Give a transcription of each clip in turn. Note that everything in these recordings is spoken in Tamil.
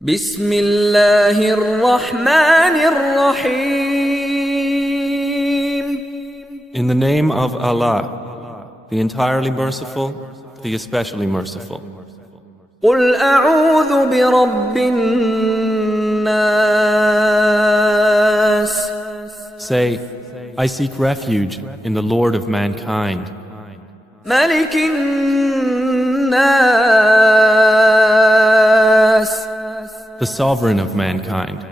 بسم الله الرحمن الرحيم In the name of Allah, the entirely merciful, the especially merciful. قل أعوذ برب الناس Say, I seek refuge in the Lord of mankind, ملك الناس the sovereign of mankind,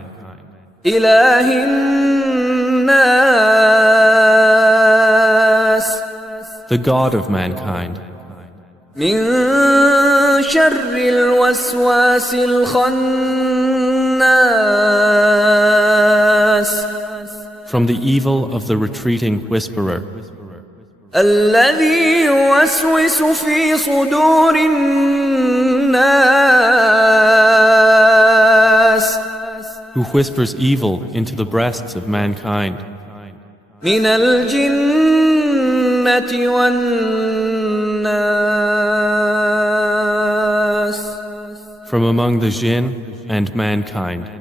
إله الناس the God of mankind, من شر الوسواس الخناس from the evil of the retreating whisperer, الذي يوسوس في صدور الناس who whispers evil into the breasts of mankind, من الجنة والناس from among the jinn and mankind.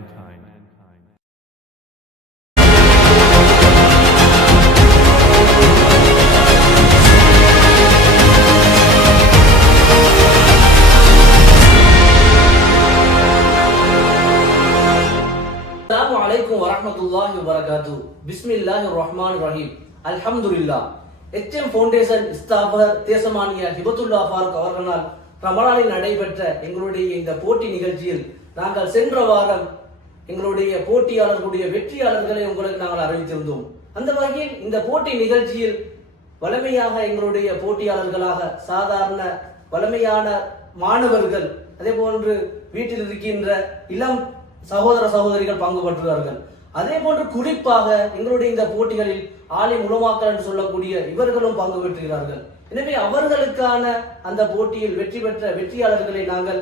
வரஹ்மத்துல்லாஹி பிஸ்மில்லாஹ் ரஹ்மான் ரஹ்மானிர் ரஹீம் அல்ஹம்துலில்லாஹ் எச்எம் ஃபவுண்டேஷன் ஸ்தாபகர் தேசமானிய ஹிபத்துல்லா ஃபாரூக் அவர்களால் ரமலானில் நடைபெற்ற எங்களுடைய இந்த போட்டி நிகழ்ச்சியில் நாங்கள் சென்ற வாரம் எங்களுடைய போட்டியாளர்களுடைய வெற்றியாளர்களை உங்களுக்கு நாங்கள் அறிவித்திருந்தோம் அந்த வகையில் இந்த போட்டி நிகழ்ச்சியில் வலிமையாக எங்களுடைய போட்டியாளர்களாக சாதாரண வலிமையான மாணவர்கள் அதே போன்று வீட்டில் இருக்கின்ற இளம் சகோதர சகோதரிகள் பங்கு பெற்றுள்ளார்கள் அதே போன்று குறிப்பாக எங்களுடைய இந்த போட்டிகளில் ஆலிம் உலமாக்கல் என்று சொல்லக்கூடிய இவர்களும் பங்கு பெற்றுகிறார்கள் எனவே அவர்களுக்கான அந்த போட்டியில் வெற்றி பெற்ற வெற்றியாளர்களை நாங்கள்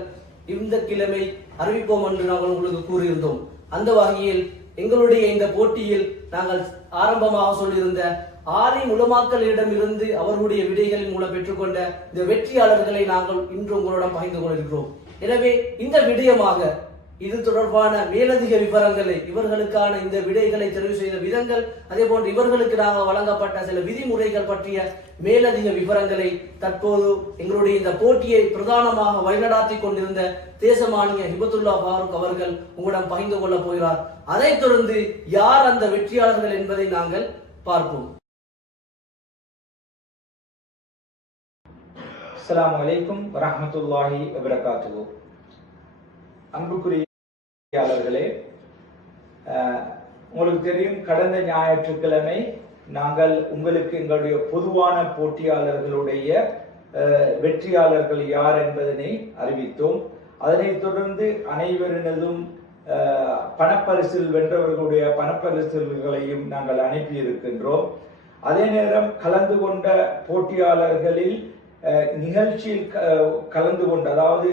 இந்த கிழமை அறிவிப்போம் என்று நாங்கள் உங்களுக்கு கூறியிருந்தோம். அந்த வகையில் எங்களுடைய இந்த போட்டியில் நாங்கள் ஆரம்பமாக சொல்லியிருந்த ஆலிம் உலமாக்கலிடம் இருந்து அவர்களுடைய விடைகளின் மூலம் பெற்றுக்கொண்ட இந்த வெற்றியாளர்களை நாங்கள் இன்று உங்களிடம் பகிர்ந்து கொண்டிருக்கிறோம் எனவே இந்த விடயமாக இது தொடர்பான மேலதிக விவரங்களை இவர்களுக்கான இந்த விடைகளை தெரிவு செய்த விதங்கள் அதே போன்று இவர்களுக்கு நாங்கள் வழங்கப்பட்ட சில விதிமுறைகள் பற்றிய மேலதிக விவரங்களை தற்போது எங்களுடைய இந்த போட்டியை பிரதானமாக வழிநடாத்தி கொண்டிருந்த தேசமானிய ஹிபத்துல்லா ஃபாரூக் அவர்கள் உங்களிடம் பகிர்ந்து கொள்ளப் போகிறார். அதைத் தொடர்ந்து யார் அந்த வெற்றியாளர்கள் என்பதை நாங்கள் பார்ப்போம். அஸ்லாம் வலைக்கும் வரமத்துல்லாஹி வபரகாத்து அன்புக்குரிய அஹ், உங்களுக்கு தெரியும் கடந்த ஞாயிற்றுக்கிழமை நாங்கள் உங்களுக்கு எங்களுடைய பொதுவான போட்டியாளர்களுடைய வெற்றியாளர்கள் யார் என்பதனை அறிவித்தோம். அதனைத் தொடர்ந்து அனைவரினதும் பணப்பரிசில் வென்றவர்களுடைய பணப்பரிசில்களையும் நாங்கள் அனுப்பியிருக்கின்றோம். அதே நேரம் கலந்து கொண்ட போட்டியாளர்களில் நிகழ்ச்சியில் கலந்து கொண்ட அதாவது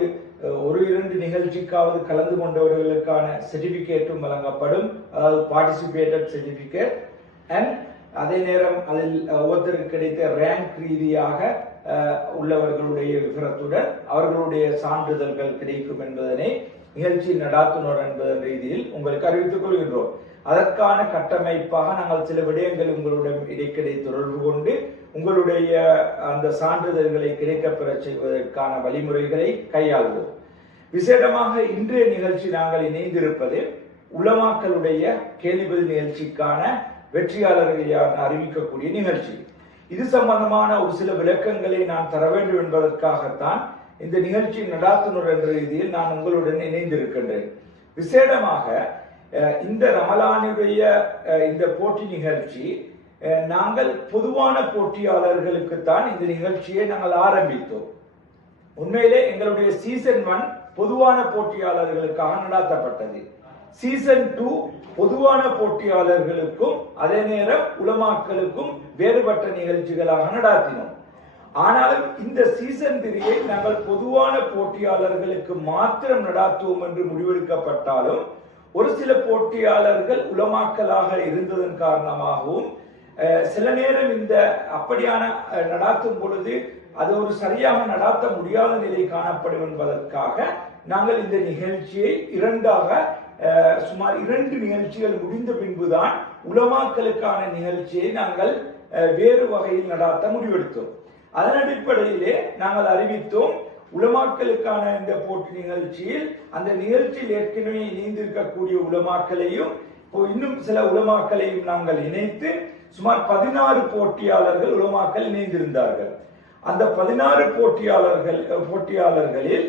ஒரு இரண்டு நிகழ்ச்சிக்காவது கலந்து கொண்டவர்களுக்கான சர்டிபிகேட்டும் வழங்கப்படும். அதாவது பார்ட்டிசிபேட்டட் சர்டிபிகேட் அண்ட் அதே நேரம் அதில் ஒவ்வொருத்தருக்கு கிடைத்த ரேங்க் ரீதியாக உள்ளவர்களுடைய விவரத்துடன் அவர்களுடைய சான்றிதழ்கள் கிடைக்கும் என்பதனை நிகழ்ச்சி நடாத்துனர் என்பதன் ரீதியில் உங்களுக்கு அறிவித்துக் கொள்கின்றோம். அதற்கான கட்டமைப்பாக நாங்கள் சில விடயங்கள் உங்களுடன் இடைக்கிடை தொடர்பு கொண்டு உங்களுடைய அந்த சான்றிதழ்களை கிடைக்கப்பெற செய்வதற்கான வழிமுறைகளை கையாள்வோம். விசேடமாக இன்றைய நிகழ்ச்சி நாங்கள் இணைந்திருப்பது உலமாக்களுடைய கேள்விபதில் நிகழ்ச்சிக்கான வெற்றியாளர்கள் யார் அறிவிக்கக்கூடிய நிகழ்ச்சி. இது சம்பந்தமான ஒரு சில விளக்கங்களை நான் தர வேண்டும் என்பதற்காகத்தான் இந்த நிகழ்ச்சி நடாத்துனர் என்ற ரீதியில் நான் உங்களுடன் இணைந்திருக்கின்றேன். விசேடமாக இந்த ரமலானுடைய இந்த போட்டி நிகழ்ச்சி நாங்கள் பொதுவான போட்டியாளர்களுக்குத்தான் இந்த நிகழ்ச்சியை நாங்கள் ஆரம்பித்தோம். உண்மையிலே எங்களுடைய சீசன் ஒன் பொதுவான போட்டியாளர்களுக்காக நடாத்தப்பட்டது. சீசன் டூ பொதுவான போட்டியாளர்களுக்கும் அதே நேரம் உலமாக்களுக்கும் வேறுபட்ட நிகழ்ச்சிகளாக நடாத்தினோம். ஆனாலும் இந்த சீசன் திரியை நாங்கள் பொதுவான போட்டியாளர்களுக்கு மாத்திரம் நடாத்துவோம் என்று முடிவெடுக்கப்பட்டாலும் ஒரு சில போட்டியாளர்கள் உலமாக்கலாக இருந்ததன் காரணமாகவும் சில நேரம் இந்த அப்படியான நடாத்தும் பொழுது அது ஒரு சரியாக நடாத்த முடியாத நிலை காணப்படும் என்பதற்காக நாங்கள் இந்த நிகழ்ச்சியை இரண்டாக அஹ், சுமார் இரண்டு நிகழ்ச்சிகள் முடிந்த பின்புதான் உலமாக்களுக்கான நிகழ்ச்சியை நாங்கள் அஹ், வேறு வகையில் நடாத்த முடிவெடுத்தோம். அதன் அடிப்படையிலே நாங்கள் அறிவித்தோம் உலமாக்களுக்கான இந்த போட்டி நிகழ்ச்சியில் அந்த நிகழ்ச்சியில் ஏற்கனவே இணைந்திருக்கக்கூடிய உலமாக்களையும் இன்னும் சில உலமாக்களையும் நாங்கள் இணைத்து சுமார் பதினாறு போட்டியாளர்கள் உலமாக்கள் இணைந்திருந்தார்கள் அந்த பதினாறு போட்டியாளர்கள் போட்டியாளர்களில்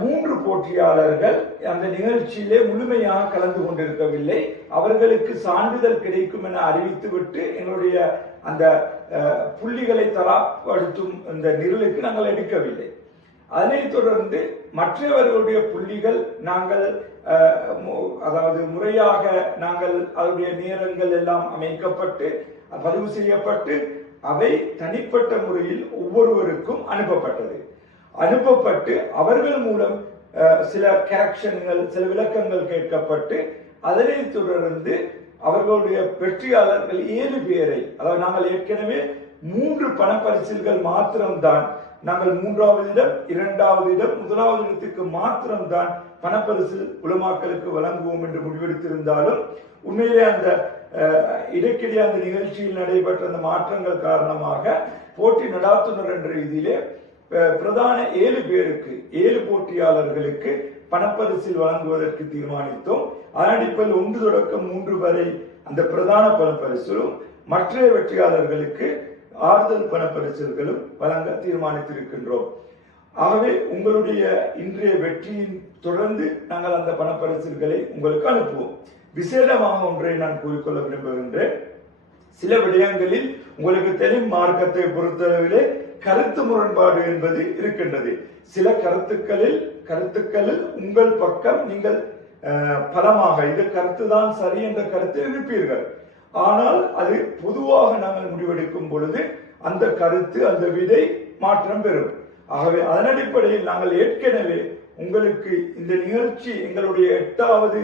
மூன்று போட்டியாளர்கள் அந்த நிகழ்ச்சியிலே முழுமையாக கலந்து கொண்டிருக்கவில்லை. அவர்களுக்கு சான்றிதழ் கிடைக்கும் என அறிவித்துவிட்டு எங்களுடைய அந்த புள்ளிகளை தராப்படுத்தும் இந்த நிரலுக்கு நாங்கள் எடுக்கவில்லை. அதனைத் தொடர்ந்து மற்றவர்களுடைய புள்ளிகள் நாங்கள் அதாவது முறையாக நாங்கள் அதனுடைய நேரங்கள் எல்லாம் அமைக்கப்பட்டு பதிவு செய்யப்பட்டு அவை தனிப்பட்ட முறையில் ஒவ்வொருவருக்கும் அனுப்பப்பட்டது. அனுப்பப்பட்டு அவர்கள் மூலம் அஹ், சில கரெக்ஷன்கள் சில விளக்கங்கள் கேட்கப்பட்டு அதனை தொடர்ந்து அவர்களுடைய வெற்றியாளர்கள் ஏழு பேரை அதாவது நாங்கள் ஏற்கனவே மூன்று பணப்பரிசில்கள் மாத்திரம்தான் நாங்கள் மூன்றாவது இடம் இரண்டாவது இடம் முதலாவது இடத்துக்கு மாத்திரம்தான் பணப்பரிசு உலமாக்களுக்கு வழங்குவோம் என்று முடிவெடுத்திருந்தாலும் உண்மையிலே அந்த இடைக்கிடையே அந்த நிகழ்ச்சியில் நடைபெற்ற அந்த மாற்றங்கள் காரணமாக போட்டி நடாத்துனர் என்ற ரீதியிலே பிரதான ஏழு பேருக்கு ஏழு போட்டியாளர்களுக்கு பணப்பரிசில் வழங்குவதற்கு தீர்மானித்தோம். அதன் ஒன்று தொடக்கம் மூன்று வரை அந்த பிரதான பணப்பரிசிலும் மற்ற வெற்றியாளர்களுக்கு ஆறுதல் பணப்பரிசல்களும் வழங்க தீர்மானித்திருக்கின்றோம். ஆகவே உங்களுடைய இன்றைய வெற்றியின் தொடர்ந்து நாங்கள் அந்த பணப்பரிசில்களை உங்களுக்கு அனுப்புவோம். விசேடமாக ஒன்றை நான் கூறிக்கொள்ள விரும்புகின்றேன். சில விடயங்களில் உங்களுக்கு தெளிவு மார்க்கத்தை பொறுத்தளவிலே கருத்து முரண்பாடு என்பது இருக்கின்றது. சில கருத்துக்களில் கருத்துக்களில் உங்கள் பக்கம் நீங்கள் அஹ், பலமாக இது கருத்து தான் சரி என்ற கருத்தை இருப்பீர்கள் ஆனால் அது பொதுவாக நாங்கள் முடிவெடுக்கும் பொழுது அந்த கருத்து அந்த விதை மாற்றம் பெறும். ஆகவே அதன் அடிப்படையில் நாங்கள் ஏற்கனவே உங்களுக்கு இந்த நிகழ்ச்சி எங்களுடைய எட்டாவது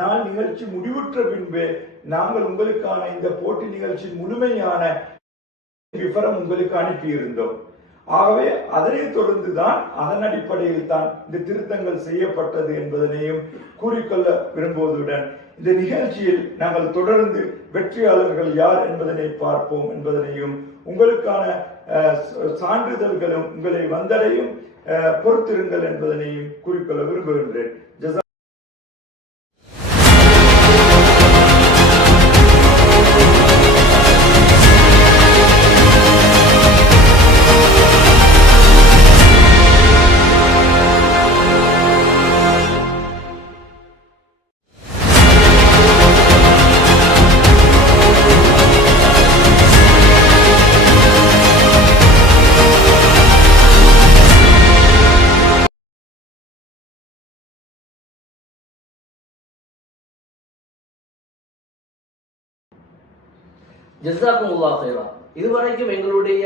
நாள் நிகழ்ச்சி முடிவுற்ற பின்பே நாங்கள் உங்களுக்கான இந்த போட்டி நிகழ்ச்சி முழுமையான விவரம் உங்களுக்கு அனுப்பியிருந்தோம். ஆகவே அதனைத் தொடர்ந்துதான் அதன் அடிப்படையில் தான் இந்த திருத்தங்கள் செய்யப்பட்டது என்பதனையும் கூறிக்கொள்ள விரும்புவதுடன் இந்த நிகழ்ச்சியில் நாங்கள் தொடர்ந்து வெற்றியாளர்கள் யார் என்பதனை பார்ப்போம் என்பதனையும் உங்களுக்கான அஹ், சான்றிதழ்களும் உங்களை வந்தடையும் அஹ், பொறுத்திருங்கள் என்பதனையும் குறிப்பிட விரும்புகின்றேன். ஜஸா ஜஸாக்குமுல்லா ஹைரா இதுவரைக்கும் எங்களுடைய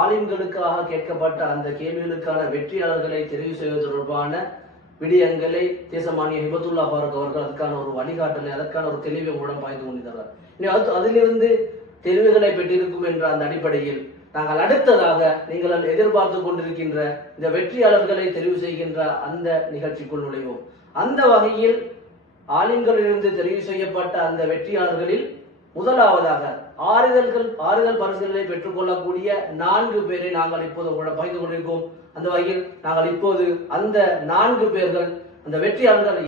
ஆலிம்களுக்காக கேட்கப்பட்ட அந்த கேள்விகளுக்கான வெற்றியாளர்களை தெரிவு செய்வது தொடர்பான விடயங்களை தேசமானிய ஹிபத்துல்லா ஃபாரூக் அவர்கள் அதுக்கான ஒரு வழிகாட்டலை அதற்கான ஒரு தெளிவை மூலம் பாய்ந்து கொண்டிருந்தார் இனி அது அதிலிருந்து தெளிவுகளை பெற்றிருக்கும் என்ற அந்த அடிப்படையில் நாங்கள் அடுத்ததாக நீங்கள் எதிர்பார்த்து கொண்டிருக்கின்ற இந்த வெற்றியாளர்களை தெரிவு செய்கின்ற அந்த நிகழ்ச்சிக்குள் நுழைவோம். அந்த வகையில் ஆலிம்களிலிருந்து தெரிவு செய்யப்பட்ட அந்த வெற்றியாளர்களில் முதலாவதாக ஆறுதல்கள் ஆறுதல் பரிசுகளை பெற்றுக்கொள்ளக்கூடிய நான்கு பேரை நாங்கள் இப்போது உங்களுடன் பகிர்ந்து கொண்டிருக்கோம். அந்த வகையில் நாங்கள் இப்போது அந்த நான்கு பேர்கள் அந்த வெற்றியாளர்கள்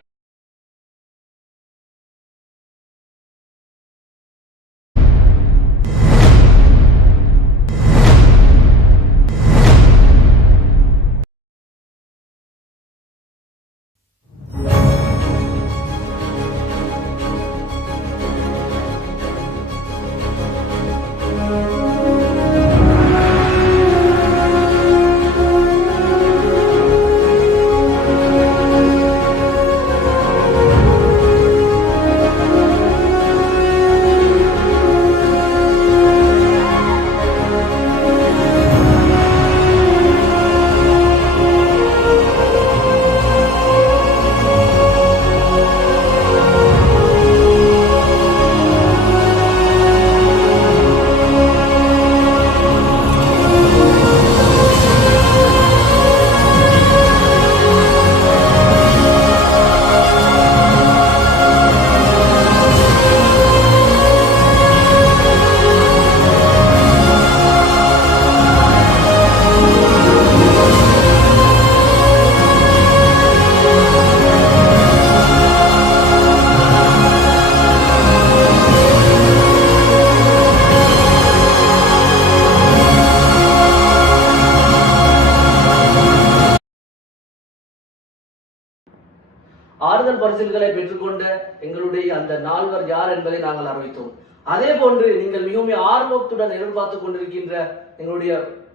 பரிசில்களை பெற்றுக்கொண்ட எங்களுடைய அந்த நால்வர் யார் என்பதை நாங்கள் அறிவித்தோம். அதே போன்று நீங்கள் மிகவும் ஆர்வத்துடன் எதிர்பார்த்து கொண்டிருக்கின்ற எங்களுடைய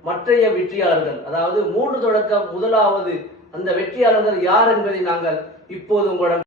மற்றைய வெற்றியாளர்கள் அதாவது மூன்று தொடக்கம் முதலாவது அந்த வெற்றியாளர்கள் யார் என்பதை நாங்கள் இப்போது உங்களிடம்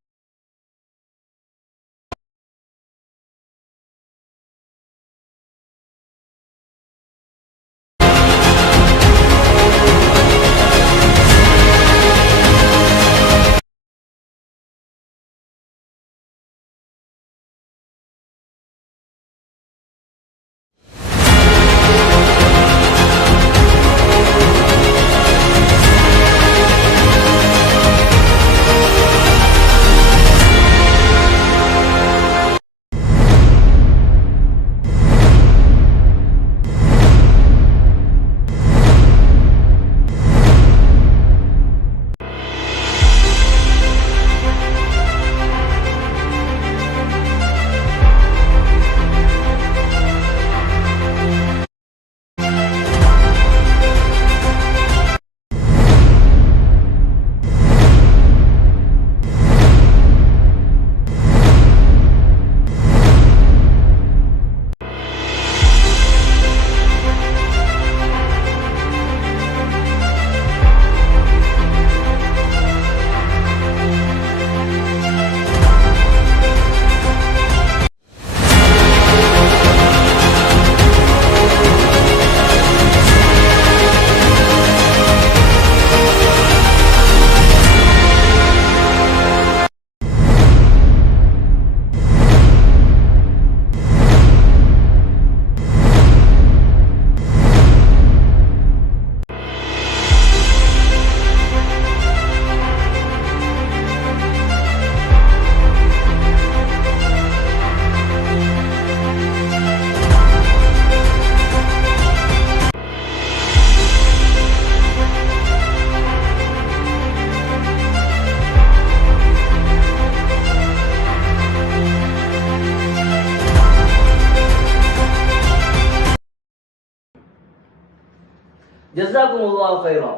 ஜஸாக்கும் உல்லாஹ் ஹைரா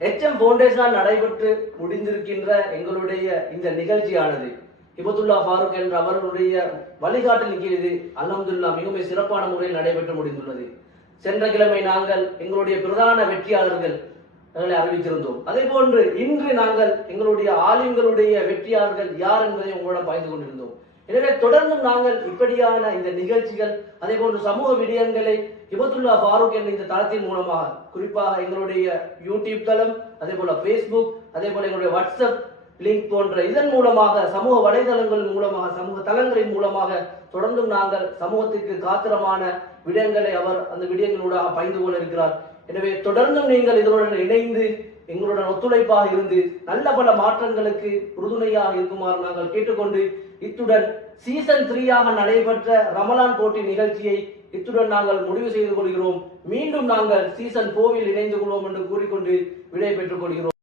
எச்எம் பவுண்டேஷனால் நடைபெற்று முடிந்திருக்கின்ற எங்களுடைய இந்த நிகழ்ச்சியானது ஹிபத்துல்லா ஃபாரூக் என்ற அவர்களுடைய வழிகாட்டல் கீழ் அலமதுல்லா மிகவும் சிறப்பான முறையில் நடைபெற்று முடிந்துள்ளது. சென்ற கிழமை நாங்கள் எங்களுடைய பிரதான வெற்றியாளர்கள் எங்களை அறிவித்திருந்தோம். அதே போன்று இன்று நாங்கள் எங்களுடைய ஆலிம்களுடைய வெற்றியாளர்கள் யார் என்பதை உங்களிடம் பகிர்ந்து கொண்டிருந்தோம். எனவே தொடர்ந்தும் நாங்கள் இப்படியான இந்த நிகழ்ச்சிகள் அதே போன்று சமூக விடயங்களை இபத்துல்லா ஃபாரூக் என்ற இந்த தளத்தின் மூலமாக குறிப்பாக எங்களுடைய யூடியூப் தளம் அதே போல ஃபேஸ்புக் அதே போல எங்களுடைய வாட்ஸ்அப் லிங்க் போன்ற இதன் மூலமாக சமூக வலைதளங்கள் மூலமாக சமூக தளங்களின் மூலமாக தொடர்ந்தும் நாங்கள் சமூகத்திற்கு காத்திரமான விடயங்களை அவர் அந்த விடயங்களூடாக பயந்து கொள்ள இருக்கிறார். எனவே தொடர்ந்தும் நீங்கள் இதனுடன் இணைந்து எங்களுடன் ஒத்துழைப்பாக இருந்து நல்ல பல மாற்றங்களுக்கு உறுதுணையாக இருக்குமாறு நாங்கள் கேட்டுக்கொண்டு இத்துடன் சீசன் த்ரீயாக நடைபெற்ற ரமலான் போட்டி நிகழ்ச்சியை இத்துடன் நாங்கள் முடிவு செய்து கொள்கிறோம். மீண்டும் நாங்கள் சீசன் போவில் இணைந்து கொள்வோம் என்று கூறிக்கொண்டு விடை பெற்றுக் கொள்கிறோம்.